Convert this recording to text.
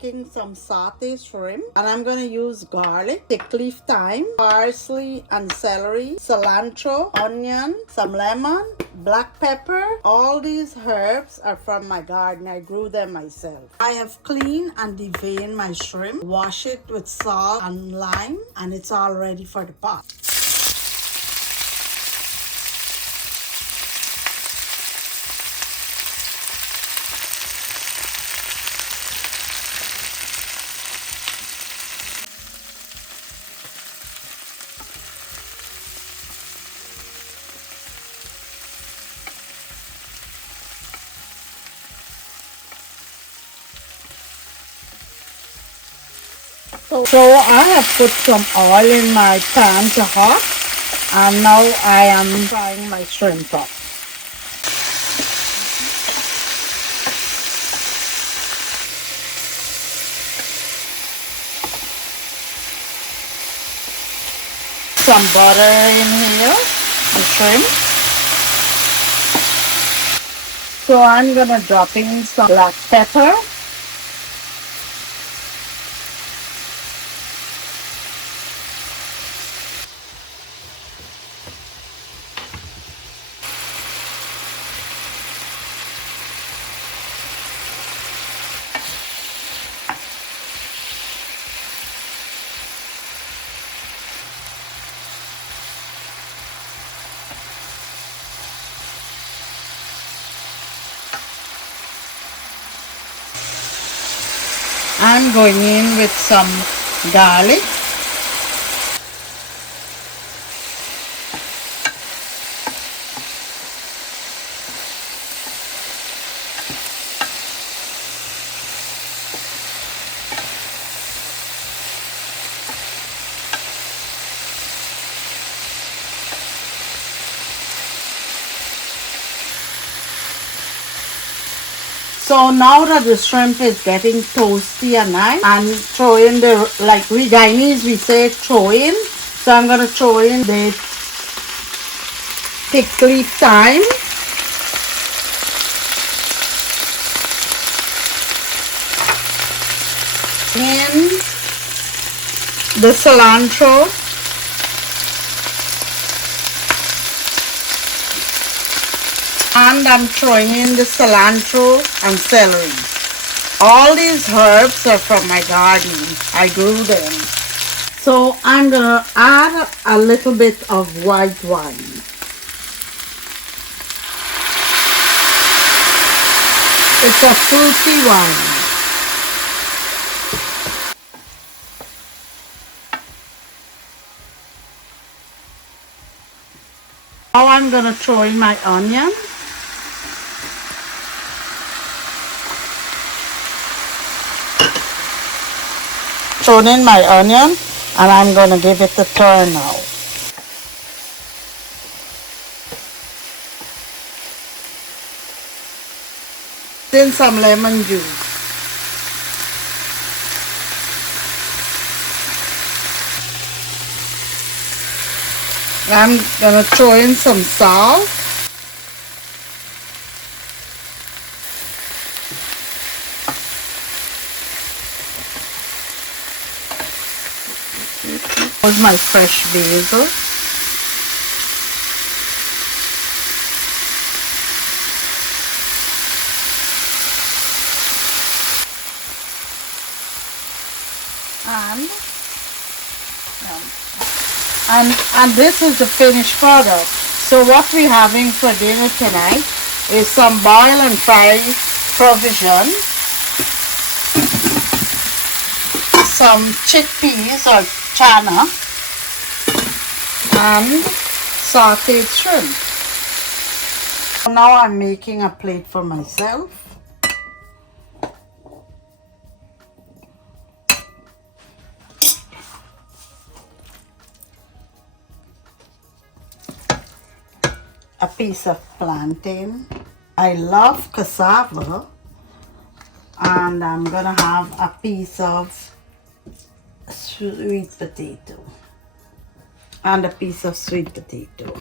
making some sauté shrimp, and I'm gonna use garlic, thick leaf thyme, parsley and celery, cilantro, onion, some lemon, black pepper. All these herbs are from my garden. I grew them myself. I have cleaned and deveined my shrimp, wash it with salt and lime, and it's all ready for the pot. So I have put some oil in my pan to hot, and now I am frying my shrimp up. Some butter in here, the shrimp. So I'm gonna drop in some black pepper. I'm going in with some garlic. So now that the shrimp is getting toasty and nice, I'm throwing the, like we Guyanese, we say throw in. So I'm going to throw in the thick leaf thyme. In the cilantro. And I'm throwing in the cilantro and celery. All these herbs are from my garden. I grew them. So I'm gonna add a little bit of white wine. It's a fruity wine. Now I'm gonna throw in my onion. Thrown in my onion, and I'm going to give it a turn now. Then some lemon juice. I'm going to throw in some salt. Here's my fresh basil. And this is the finished product. So what we're having for dinner tonight is some boil and fry provision, some chickpeas or chana, and sauteed shrimp. Now I'm making a plate for myself. A piece of plantain. I love cassava, and I'm gonna have a piece of sweet potato and a piece of sweet potato.